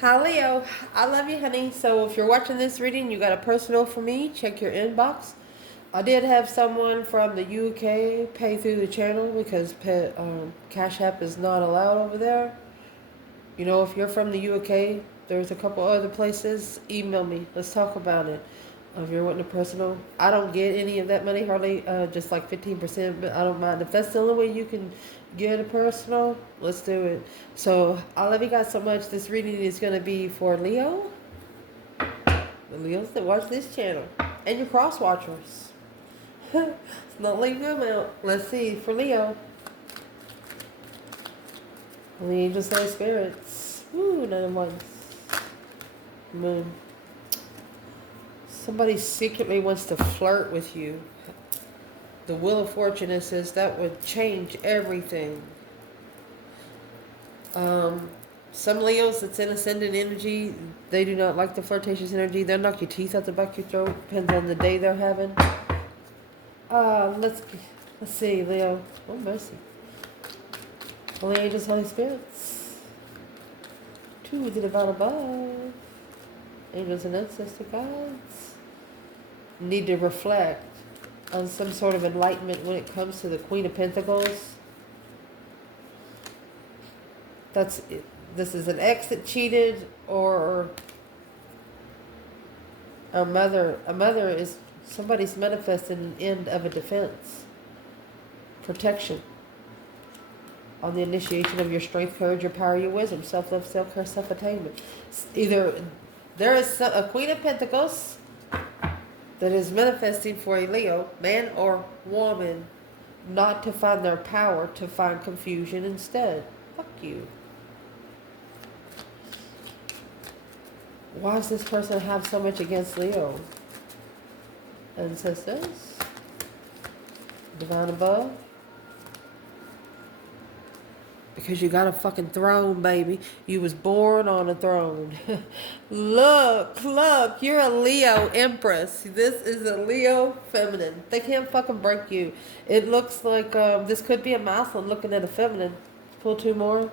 Hi Leo, I love you, honey. So if you're watching this reading, you got a personal for me, check your inbox. I did have someone from the UK pay through the channel because Cash App is not allowed over there. You know, if you're from the UK, there's a couple other places. Email me. Let's talk about it. If you're wanting a personal, I don't get any of that money hardly, just like 15%, but I don't mind. If that's the only way you can get a personal, let's do it. So I love you guys so much. This reading is going to be for Leo, the Leos that watch this channel, and your cross watchers. It's not leaving them out. Let's see, for Leo. The angels, Holy Spirits. Woo, 9 of Wands. Moon. Somebody secretly wants to flirt with you. The Wheel of Fortune, it says that would change everything. Some Leos that's in ascendant energy, they do not like the flirtatious energy. They'll knock your teeth out the back of your throat. Depends on the day they're having. Let's see, Leo. Oh, mercy. Holy angels, Holy Spirits. 2, the divine above. Angels and ancestor guides. Need to reflect on some sort of enlightenment when it comes to the Queen of Pentacles. That's it. This is an ex that cheated, or a mother. A mother is somebody's manifesting an end of a defense. Protection. On the initiation of your strength, courage, your power, your wisdom, self-love, self-care, self-attainment. Either there is a Queen of Pentacles that is manifesting for a Leo, man or woman, not to find their power, to find confusion instead. Fuck you. Why does this person have so much against Leo? Ancestors. Divine above. Because you got a fucking throne, baby. You was born on a throne. Look, you're a Leo Empress. This is a Leo feminine. They can't fucking break you. It looks like this could be a masculine looking at a feminine. Pull 2 more.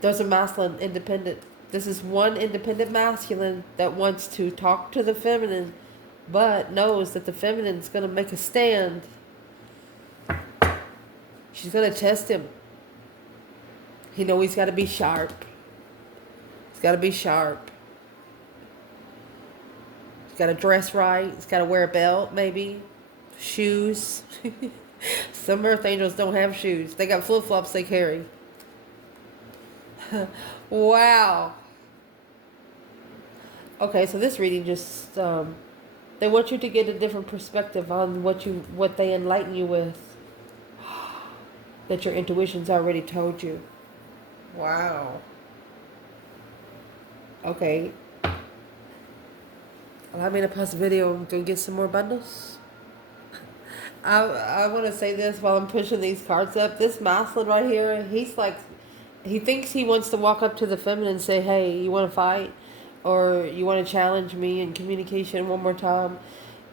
There's a masculine independent. This is one independent masculine that wants to talk to the feminine, but knows that the feminine is going to make a stand. She's going to test him. He knows he's got to be sharp. He's got to be sharp. He's got to dress right. He's got to wear a belt, maybe. Shoes. Some earth angels don't have shoes. They got flip-flops they carry. Wow. Okay, so this reading just... they want you to get a different perspective on what they enlighten you with. That your intuition's already told you. Wow. Okay. Allow me to pause the video and go get some more bundles. I want to say this while I'm pushing these cards up. This masculine right here, he's like, he thinks he wants to walk up to the feminine and say, hey, you want to fight? Or you want to challenge me in communication one more time?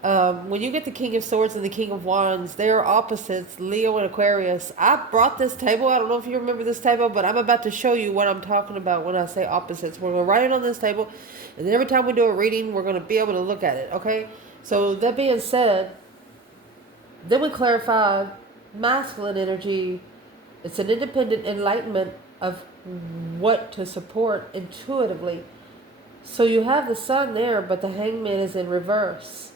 When you get the King of Swords and the King of Wands, they are opposites, Leo and Aquarius. I brought this table. I don't know if you remember this table, but I'm about to show you what I'm talking about when I say opposites. We're going to write it on this table, and then every time we do a reading, we're going to be able to look at it, okay? So that being said, then we clarify masculine energy. It's an independent enlightenment of what to support intuitively. So you have the sun there, but the hangman is in reverse.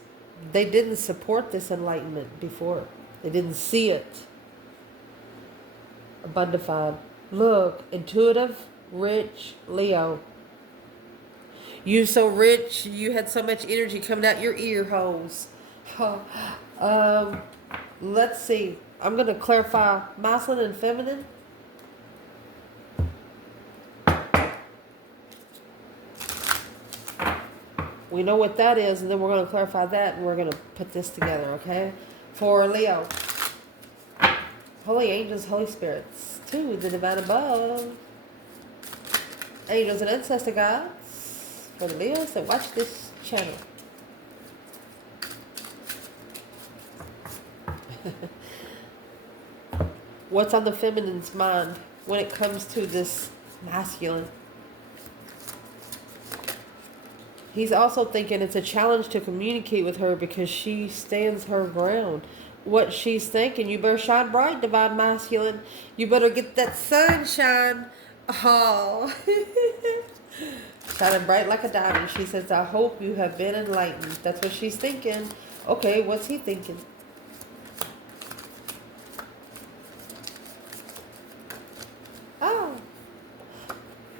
They didn't support this enlightenment before. They didn't see it. Abundified. Look, intuitive, rich, Leo. You so rich, you had so much energy coming out your ear holes. Let's see. I'm going to clarify masculine and feminine. We know what that is, and then we're going to clarify that, and we're going to put this together, okay? For Leo. Holy angels, Holy Spirits. 2, the divine above. Angels and ancestor guides. For the Leos that watch this channel. What's on the feminine's mind when it comes to this masculine? He's also thinking it's a challenge to communicate with her because she stands her ground. What she's thinking, you better shine bright, divine masculine. You better get that sunshine. Oh. Shining bright like a diamond. She says, I hope you have been enlightened. That's what she's thinking. Okay, what's he thinking? Oh.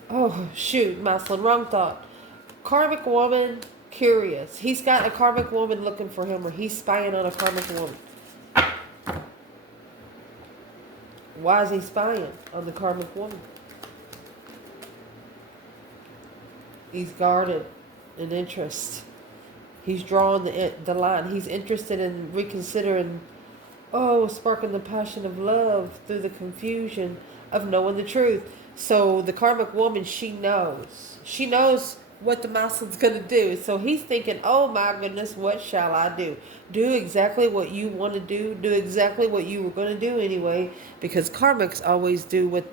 Oh, shoot, masculine, wrong thought. Karmic woman, curious. He's got a karmic woman looking for him, or he's spying on a karmic woman. Why is he spying on the karmic woman? He's guarded an interest. He's drawing the line. He's interested in reconsidering, sparking the passion of love through the confusion of knowing the truth. So the karmic woman, she knows. She knows what the masculine's going to do. So he's thinking, oh my goodness, what shall I do? Do exactly what you want to do. Do exactly what you were going to do anyway. Because karmics always do what,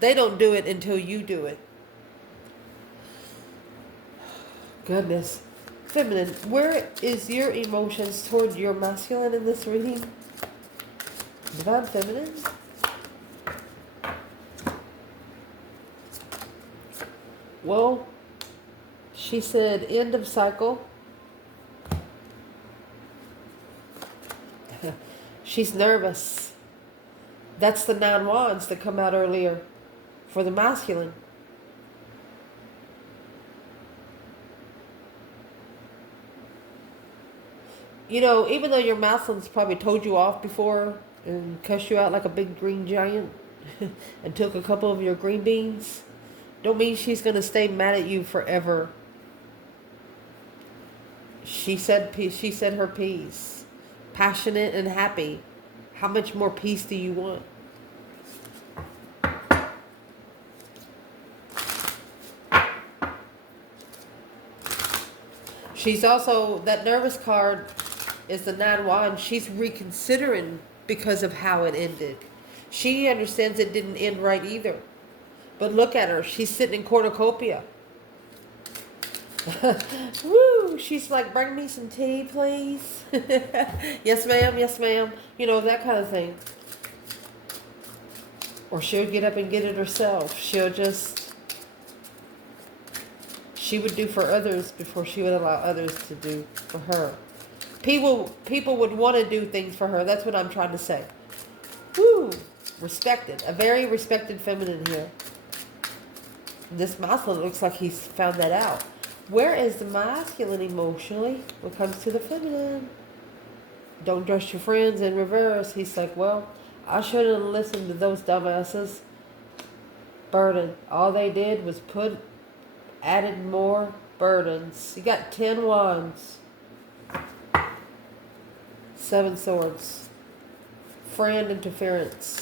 they don't do it until you do it. Goodness. Feminine, where is your emotions toward your masculine in this reading? Divine feminine? Well, she said end of cycle. She's nervous. That's the 9 wands that come out earlier for the masculine. You know, even though your masculine's probably told you off before and cussed you out like a big green giant and took a couple of your green beans, don't mean she's going to stay mad at you forever. She said her piece. Passionate and happy. How much more peace do you want? She's also, that nervous card is the 9 wands. She's reconsidering because of how it ended. She understands it didn't end right either. But look at her. She's sitting in cornucopia. Woo! She's like, bring me some tea, please. Yes, ma'am. Yes, ma'am. You know, that kind of thing. Or she'll get up and get it herself. She would do for others before she would allow others to do for her. People would want to do things for her. That's what I'm trying to say. Woo! Respected. A very respected feminine here. This masculine looks like he's found that out. Where is the masculine emotionally when it comes to the feminine? Don't trust your friends in reverse. He's like, well, I shouldn't have listened to those dumbasses. Burden. All they did was added more burdens. You got 10 wands. 7 swords. Friend interference.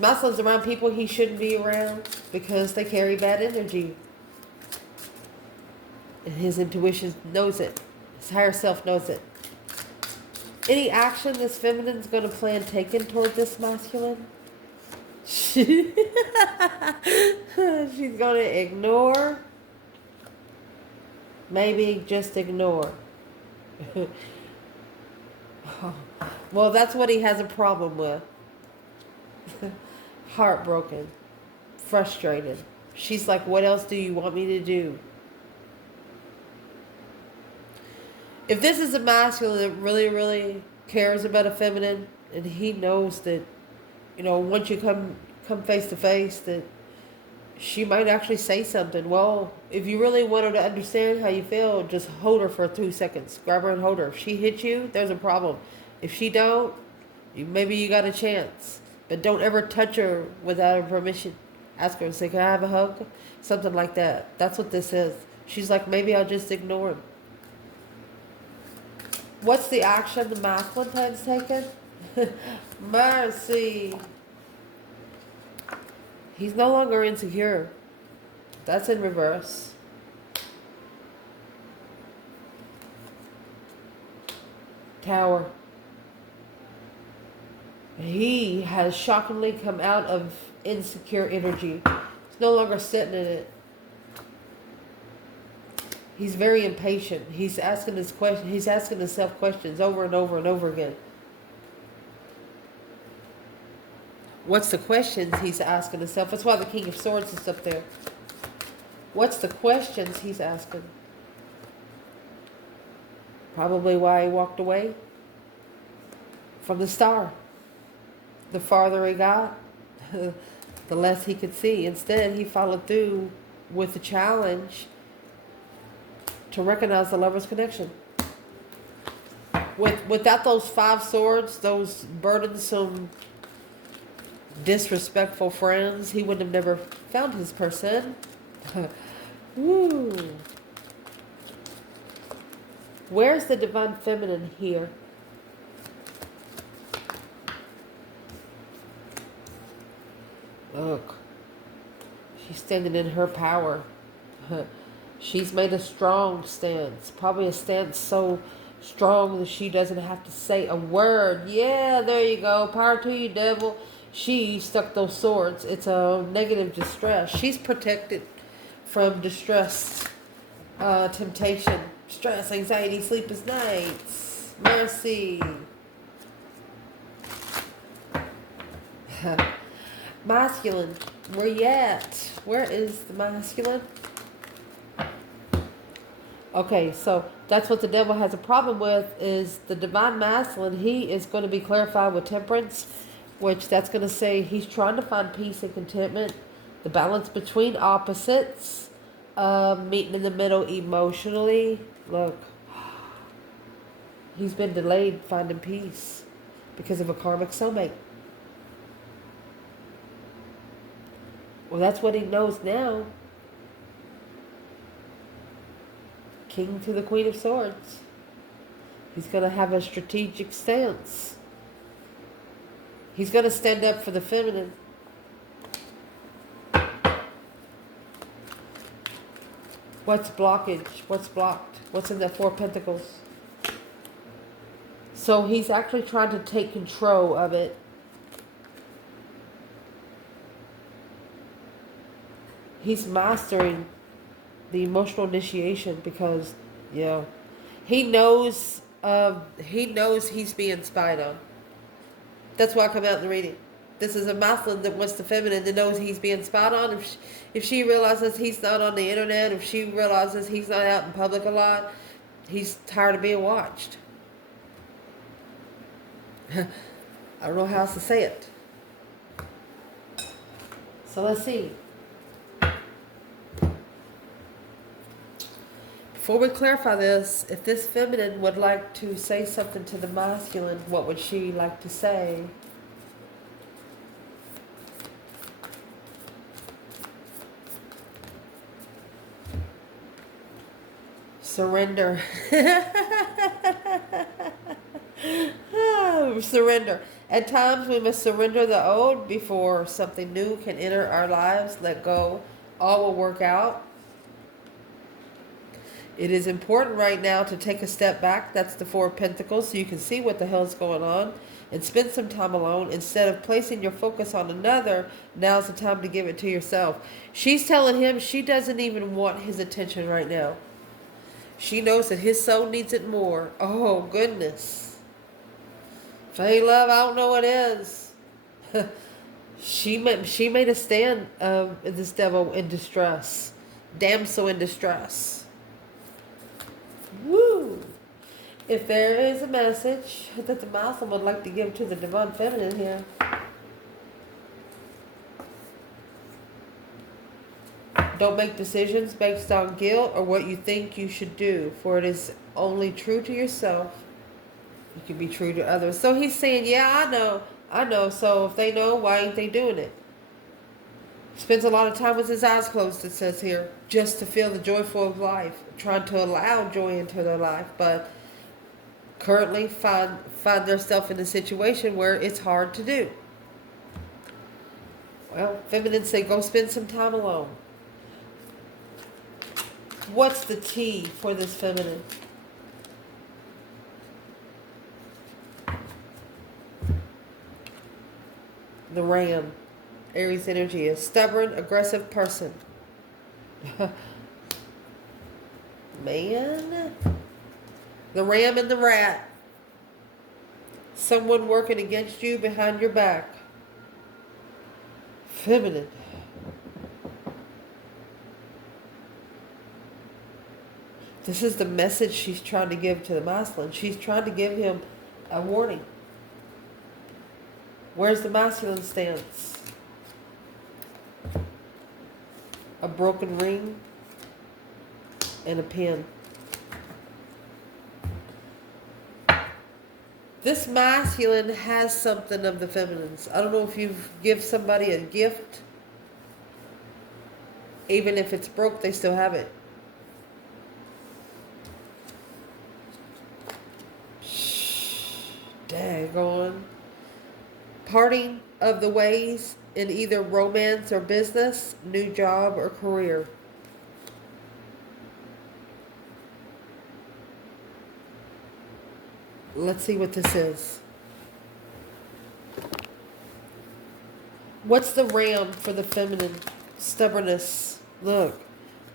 Masculine's around people he shouldn't be around because they carry bad energy. And his intuition knows it. His higher self knows it. Any action this feminine's going to plan taken toward this masculine? She's going to ignore. Maybe just ignore. Well, that's what he has a problem with. Heartbroken. Frustrated. She's like, what else do you want me to do? If this is a masculine that really, really cares about a feminine, and he knows that, you know, once you come face to face, that she might actually say something. Well, if you really want her to understand how you feel, just hold her for 2 seconds. Grab her and hold her. If she hits you, there's a problem. If she don't, maybe you got a chance. But don't ever touch her without her permission. Ask her and say, can I have a hug? Something like that. That's what this is. She's like, maybe I'll just ignore him. What's the action the masculine has taken? Mercy. He's no longer insecure. That's in reverse. Tower. He has shockingly come out of insecure energy. He's no longer sitting in it. He's very impatient. He's asking his question. He's asking himself questions over and over and over again. What's the questions he's asking himself? That's why the King of Swords is up there. What's the questions he's asking? Probably why he walked away from the star. The farther he got, the less he could see. Instead, he followed through with the challenge to recognize the lover's connection. Without those 5 swords, those burdensome, disrespectful friends, he would have never found his person. Woo. Where's the divine feminine here? Look, she's standing in her power. She's made a strong stance, probably a stance so strong that she doesn't have to say a word. Yeah, there you go. Power to you, devil. She stuck those swords. It's a negative distress. She's protected from distress, temptation, stress, anxiety, sleepless nights, mercy. Masculine, where you at? Where is the masculine? Okay, so that's what the devil has a problem with, is the divine masculine. He is going to be clarified with temperance, which that's going to say he's trying to find peace and contentment, the balance between opposites, meeting in the middle emotionally. Look, he's been delayed finding peace because of a karmic soulmate. Well, that's what he knows now. King to the Queen of Swords. He's going to have a strategic stance. He's going to stand up for the feminine. What's blockage? What's blocked? What's in the 4 Pentacles? So he's actually trying to take control of it. He's mastering the emotional initiation because, yeah, he knows he's being spied on. That's why I come out in the reading. This is a masculine that wants the feminine, that knows he's being spied on. If she realizes he's not on the internet, if she realizes he's not out in public a lot, he's tired of being watched. I don't know how else to say it. So let's see. Before we clarify this, if this feminine would like to say something to the masculine, what would she like to say? Surrender. Surrender. At times we must surrender the old before something new can enter our lives. Let go. All will work out. It is important right now to take a step back. That's the 4 of Pentacles, so you can see what the hell is going on and spend some time alone. Instead of placing your focus on another, now's the time to give it to yourself. She's telling him she doesn't even want his attention right now. She knows that his soul needs it more. Oh, goodness. If ain't love, I don't know what is. She made a stand of this devil in distress. Damsel in distress. Woo! If there is a message that the masculine would like to give to the divine feminine here. Don't make decisions based on guilt or what you think you should do, for it is only true to yourself. You can be true to others. So he's saying, yeah, I know. So if they know, why ain't they doing it? Spends a lot of time with his eyes closed, it says here, just to feel the joyful of life, trying to allow joy into their life, but currently find themselves in a situation where it's hard to do. Well, feminine say, go spend some time alone. What's the T for this feminine? The Ram. Aries energy, a stubborn, aggressive person. Man. The ram and the rat. Someone working against you behind your back. Feminine. This is the message she's trying to give to the masculine. She's trying to give him a warning. Where's the masculine stance? A broken ring and a pen. This masculine has something of the feminines. I don't know if you give somebody a gift. Even if it's broke, they still have it. Daggone. Parting of the ways in either romance or business, new job or career. Let's see what this is. What's the ram for the feminine? Stubbornness. Look.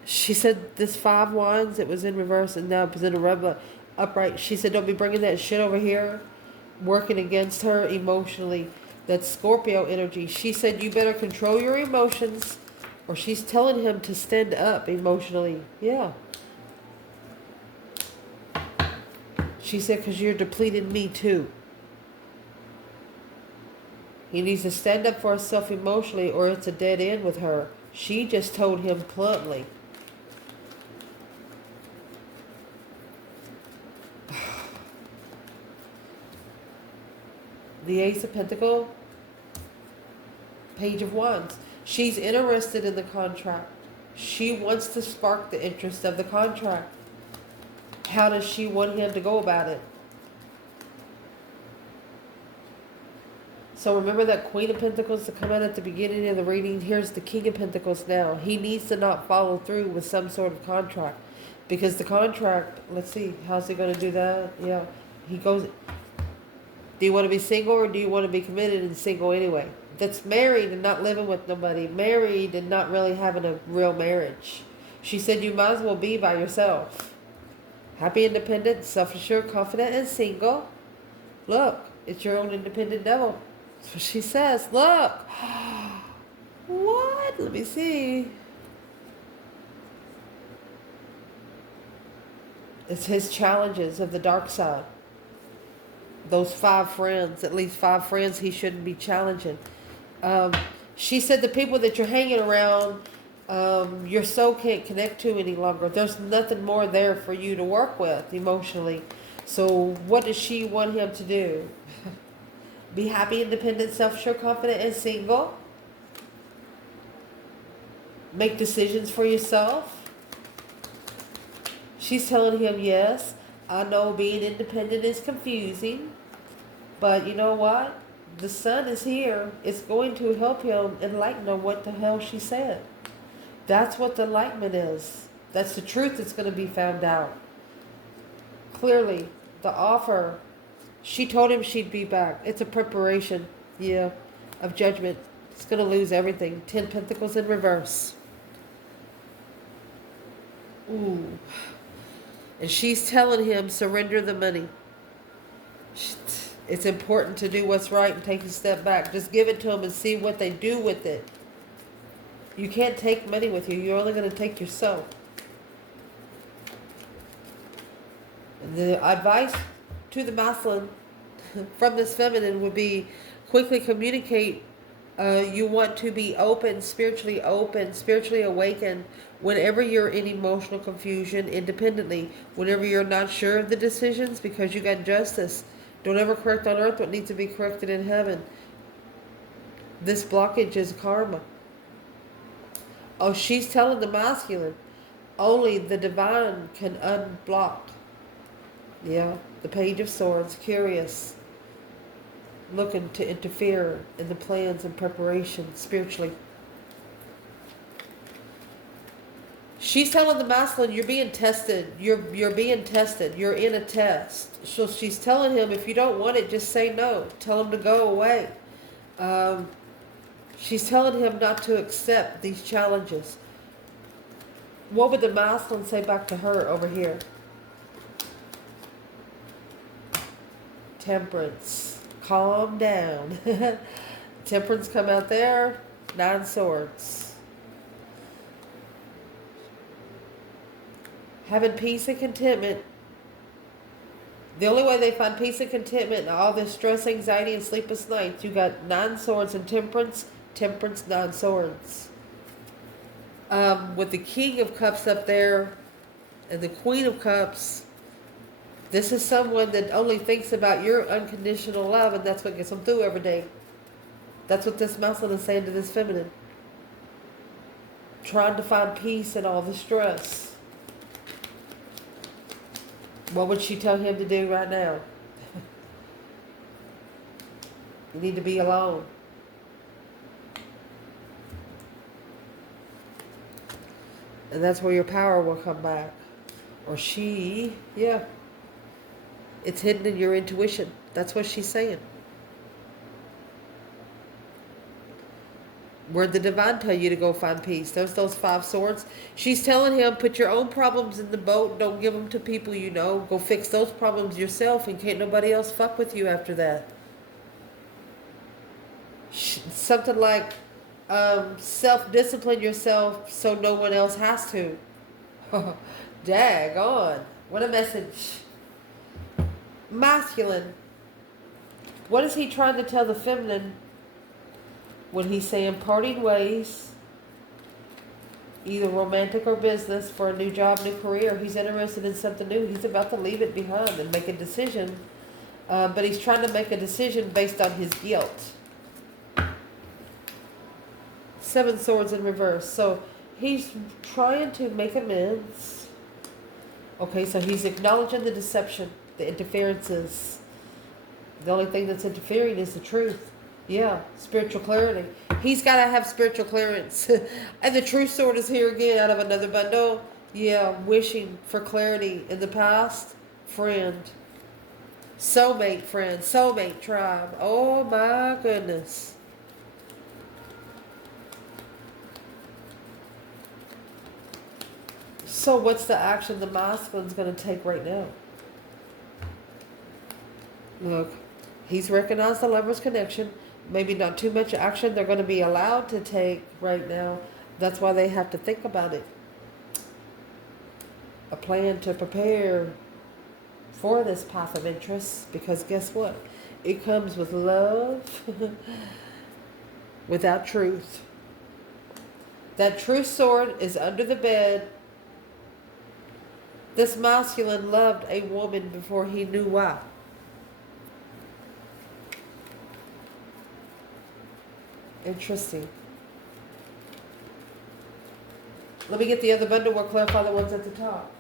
She said this 5 wands, it was in reverse and now it's in a upright. She said don't be bringing that shit over here. Working against her emotionally. That's Scorpio energy. She said you better control your emotions, or she's telling him to stand up emotionally. Yeah. She said because you're depleting me too. He needs to stand up for himself emotionally, or it's a dead end with her. She just told him bluntly. The Ace of Pentacles, Page of Wands. She's interested in the contract. She wants to spark the interest of the contract. How does she want him to go about it? So remember that Queen of Pentacles to come out at the beginning of the reading. Here's the King of Pentacles now. He needs to not follow through with some sort of contract. Because the contract, let's see, how's he going to do that? Yeah, he goes... Do you want to be single or do you want to be committed and single anyway? That's married and not living with nobody. Married and not really having a real marriage. She said you might as well be by yourself. Happy, independent, self-assured, confident, and single. Look, it's your own independent devil. That's what she says. Look. What? Let me see. It's his challenges of the dark side. Those 5 friends, at least 5 friends he shouldn't be challenging. She said the people that you're hanging around, your soul can't connect to any longer. There's nothing more there for you to work with emotionally. So what does she want him to do? Be happy, independent, self-assured, confident, and single. Make decisions for yourself. She's telling him, yes, I know being independent is confusing, but you know what? The sun is here. It's going to help him enlighten on what the hell she said. That's what the enlightenment is. That's the truth that's going to be found out. Clearly, the offer, she told him she'd be back. It's a preparation, yeah, of judgment. It's going to lose everything. 10 Pentacles in reverse. Ooh. And she's telling him, surrender the money. It's important to do what's right and take a step back. Just give it to them and see what they do with it. You can't take money with you. You're only going to take yourself. And the advice to the masculine from this feminine would be quickly communicate. You want to be open, spiritually awakened. Whenever you're in emotional confusion, independently, whenever you're not sure of the decisions because you got justice, don't ever correct on earth what needs to be corrected in heaven. This blockage is karma. Oh, she's telling the masculine, only the divine can unblock. Yeah, the Page of Swords, curious, looking to interfere in the plans and preparation spiritually. She's telling the masculine, you're being tested. You're being tested. You're in a test. So she's telling him, if you don't want it, just say no. Tell him to go away. She's telling him not to accept these challenges. What would the masculine say back to her over here? Temperance. Calm down. Temperance come out there. 9 swords. Having peace and contentment. The only way they find peace and contentment and all this stress, anxiety, and sleepless nights, you got 9 swords and temperance. Temperance, 9 swords. With the King of Cups up there and the Queen of Cups, this is someone that only thinks about your unconditional love, and that's what gets them through every day. That's what this masculine is saying to this feminine. Trying to find peace in all the stress. What would she tell him to do right now? You need to be alone. And that's where your power will come back. Or she, yeah. It's hidden in your intuition. That's what she's saying. Where'd the divine tell you to go find peace? There's those 5 swords. She's telling him, put your own problems in the boat. Don't give them to people you know. Go fix those problems yourself, and can't nobody else fuck with you after that. Something like self-discipline yourself so no one else has to. Daggone. What a message. Masculine. What is he trying to tell the feminine when he's saying parting ways, either romantic or business, for a new job, new career? He's interested in something new. He's about to leave it behind and make a decision. But he's trying to make a decision based on his guilt. 7 swords in reverse. So he's trying to make amends. Okay, so he's acknowledging the deception, the interferences. The only thing that's interfering is the truth. Yeah, spiritual clarity. He's got to have spiritual clearance. And the true sword is here again out of another bundle. Yeah, wishing for clarity in the past. Friend. Soulmate friend. Soulmate tribe. Oh my goodness. So what's the action the masculine's going to take right now? Look, he's recognized the lover's connection. Maybe not too much action they're going to be allowed to take right now. That's why they have to think about it. A plan to prepare for this path of interest. Because guess what? It comes with love without truth. That truth sword is under the bed. This masculine loved a woman before he knew why. Interesting. Let me get the other bundle. We'll clarify the ones at the top.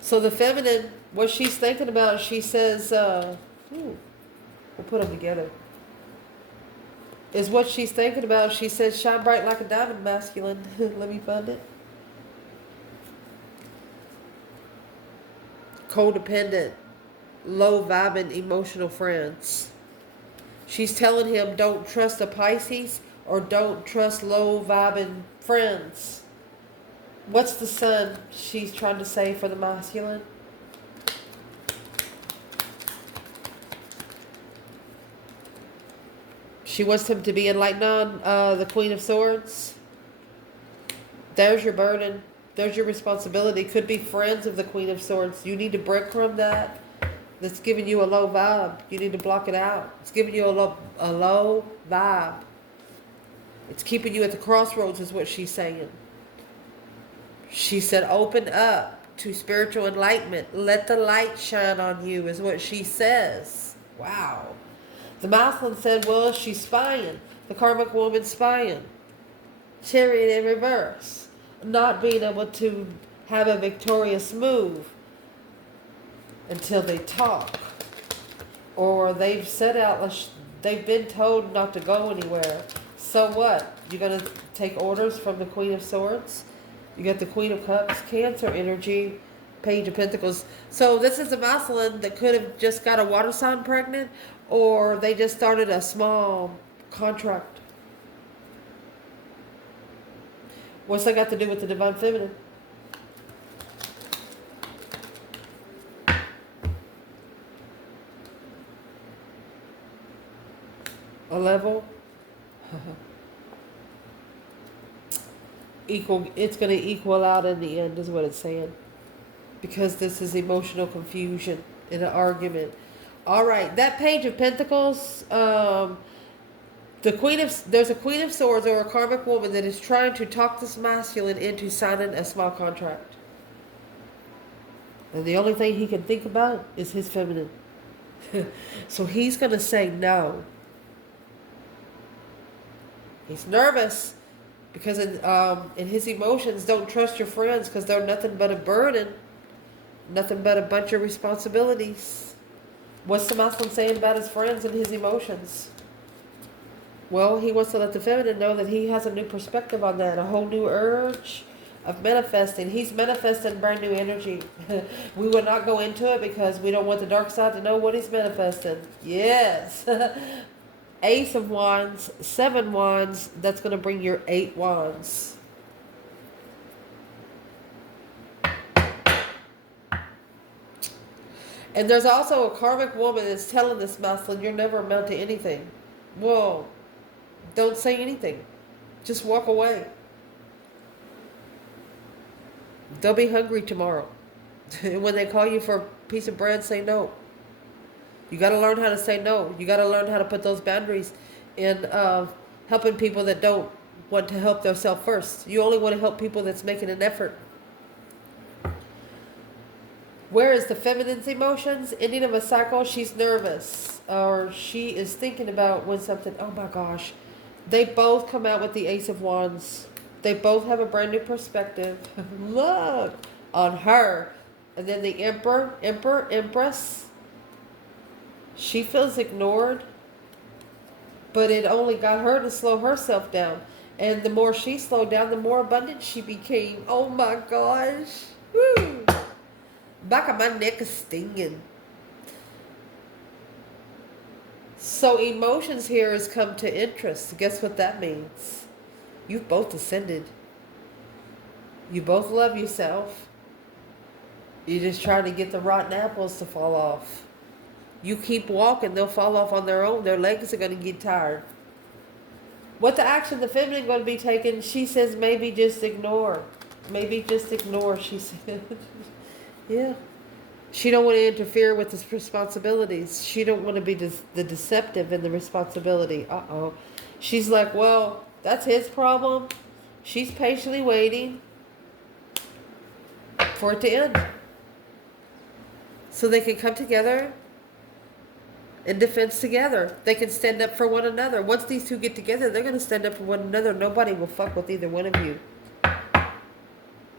So the feminine, what she's thinking about, she says, we'll put them together. Is what she's thinking about. She says, shine bright like a diamond, masculine. Let me find it. Codependent, low vibing, emotional friends. She's telling him, don't trust a Pisces or don't trust low vibing friends. What's the sun she's trying to say for the masculine? She wants him to be enlightened on the Queen of Swords. There's your burden. There's your responsibility. Could be friends of the Queen of Swords. You need to break from that. That's giving you a low vibe. You need to block it out. It's giving you a low vibe. It's keeping you at the crossroads is what she's saying. She said, open up to spiritual enlightenment. Let the light shine on you is what she says. Wow. The masculine said, well, she's spying. The karmic woman's spying. Chariot in reverse. Not being able to have a victorious move until they talk. Or they've set out, they've been told not to go anywhere. So what? You're going to take orders from the Queen of Swords? You got the Queen of Cups, Cancer energy, Page of Pentacles. So this is a masculine that could have just got a water sign pregnant, or they just started a small contract What's that got to do with the divine feminine? A level? It's going to equal out in the end, is what it's saying. Because this is emotional confusion in an argument. All right, that Page of Pentacles, there's a Queen of Swords or a karmic woman that is trying to talk this masculine into signing a small contract. And the only thing he can think about is his feminine. So he's going to say no. He's nervous because in his emotions, don't trust your friends because they're nothing but a burden. Nothing but a bunch of responsibilities. What's the masculine saying about his friends and his emotions? Well, he wants to let the feminine know that he has a new perspective on that, a whole new urge of manifesting. He's manifesting brand new energy. We will not go into it because we don't want the dark side to know what he's manifesting. Yes. Ace of Wands, 7 Wands, that's going to bring your 8 Wands. And there's also a karmic woman that's telling this masculine, you'll never amount to anything. Well, don't say anything. Just walk away. They'll be hungry tomorrow. And when they call you for a piece of bread, say no. You got to learn how to say no. You got to learn how to put those boundaries in helping people that don't want to help themselves first. You only want to help people that's making an effort. Where is the feminine's emotions? Ending of a cycle, she's nervous. Or she is thinking about when something, oh my gosh. They both come out with the Ace of Wands. They both have a brand new perspective. Look, on her. And then the Empress. She feels ignored. But it only got her to slow herself down. And the more she slowed down, the more abundant she became. Oh my gosh. Woo. Back of my neck is stinging. So emotions here has come to interest. Guess what that means? You've both ascended. You both love yourself. You're just trying to get the rotten apples to fall off. You keep walking, they'll fall off on their own. Their legs are going to get tired. What the action the feminine going to be taking? She says maybe just ignore. Maybe just ignore, she said. Yeah. She don't want to interfere with his responsibilities. She don't want to be the deceptive in the responsibility. Uh-oh. She's like, well, that's his problem. She's patiently waiting for it to end. So they can come together in defense together. They can stand up for one another. Once these two get together, they're going to stand up for one another. Nobody will fuck with either one of you.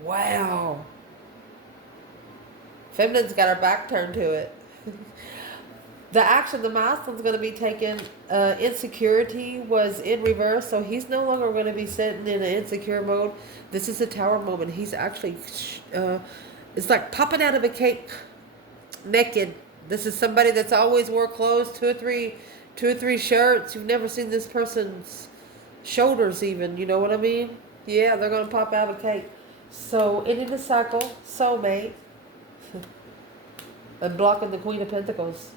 Wow. Feminine's got her back turned to it. The action the masculine's going to be taking, insecurity was in reverse, so he's no longer going to be sitting in an insecure mode. This is a tower moment. He's actually, it's like popping out of a cake naked. This is somebody that's always wore clothes, two or three shirts. You've never seen this person's shoulders even, you know what I mean? Yeah, they're going to pop out of a cake. So, ending the cycle, soulmate. And blocking the Queen of Pentacles.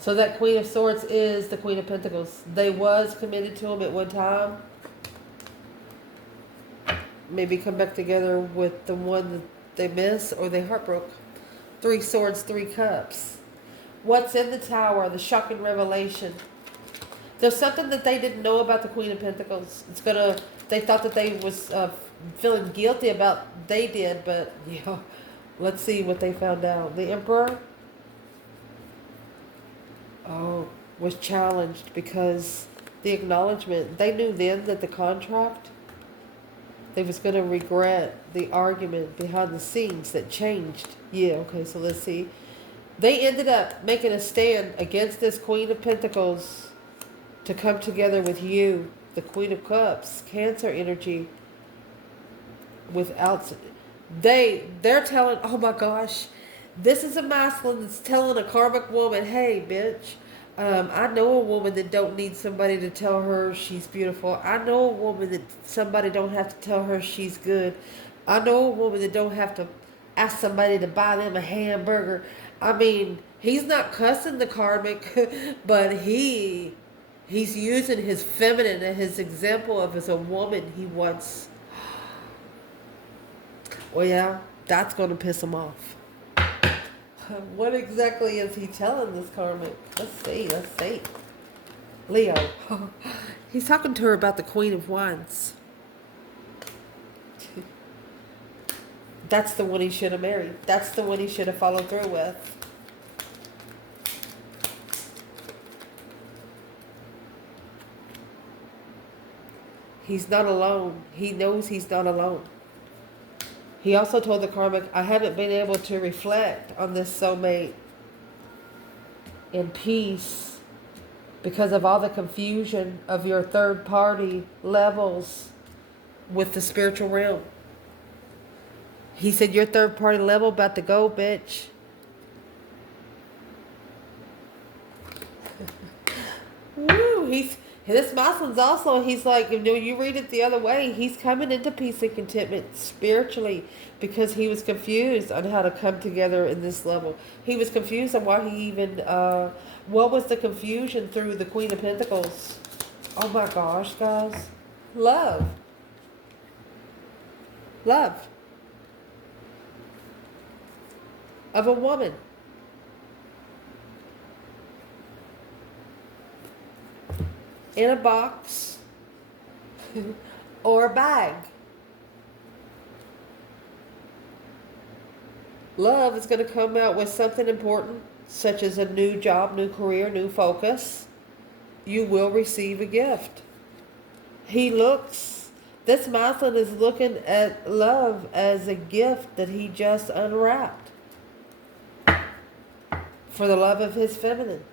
So that Queen of Swords is the Queen of Pentacles. They was committed to him at one time. Maybe come back together with the one that they miss, or they heartbroke. 3 Swords, 3 Cups. What's in the Tower? The shocking revelation. There's something that they didn't know about the Queen of Pentacles. They thought that they was feeling guilty about. They did, but yeah. Let's see what they found out. The Emperor, was challenged because the acknowledgement. They knew then that the contract, they was going to regret the argument behind the scenes that changed. Yeah, okay, so let's see. They ended up making a stand against this Queen of Pentacles to come together with you, the Queen of Cups, Cancer energy, without... They're telling, oh my gosh, this is a masculine that's telling a karmic woman, hey, bitch, I know a woman that don't need somebody to tell her she's beautiful. I know a woman that somebody don't have to tell her she's good. I know a woman that don't have to ask somebody to buy them a hamburger. I mean, he's not cussing the karmic, but he's using his feminine as his example of as a woman he wants. Well, yeah, that's going to piss him off. What exactly is he telling this karmic? Let's see. Leo. He's talking to her about the Queen of Wands. That's the one he should have married. That's the one he should have followed through with. He's not alone. He knows he's not alone. He also told the karmic, I haven't been able to reflect on this soulmate in peace because of all the confusion of your third party levels with the spiritual realm. He said, your third party level about to go, bitch. Woo, this Muslim's also, he's like, you read it the other way, he's coming into peace and contentment spiritually because he was confused on how to come together in this level. He was confused on why he even, what was the confusion through the Queen of Pentacles? Oh my gosh, guys. Love. Love. Of a woman. In a box or a bag. Love is going to come out with something important, such as a new job, new career, new focus. You will receive a gift. This Muslim is looking at love as a gift that he just unwrapped for the love of his feminine.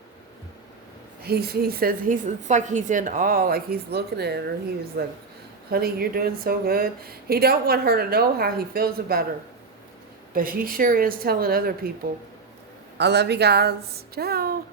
He says it's like he's in awe, like he's looking at her. He was like, honey, you're doing so good. He don't want her to know how he feels about her, but he sure is telling other people. I love you guys. Ciao.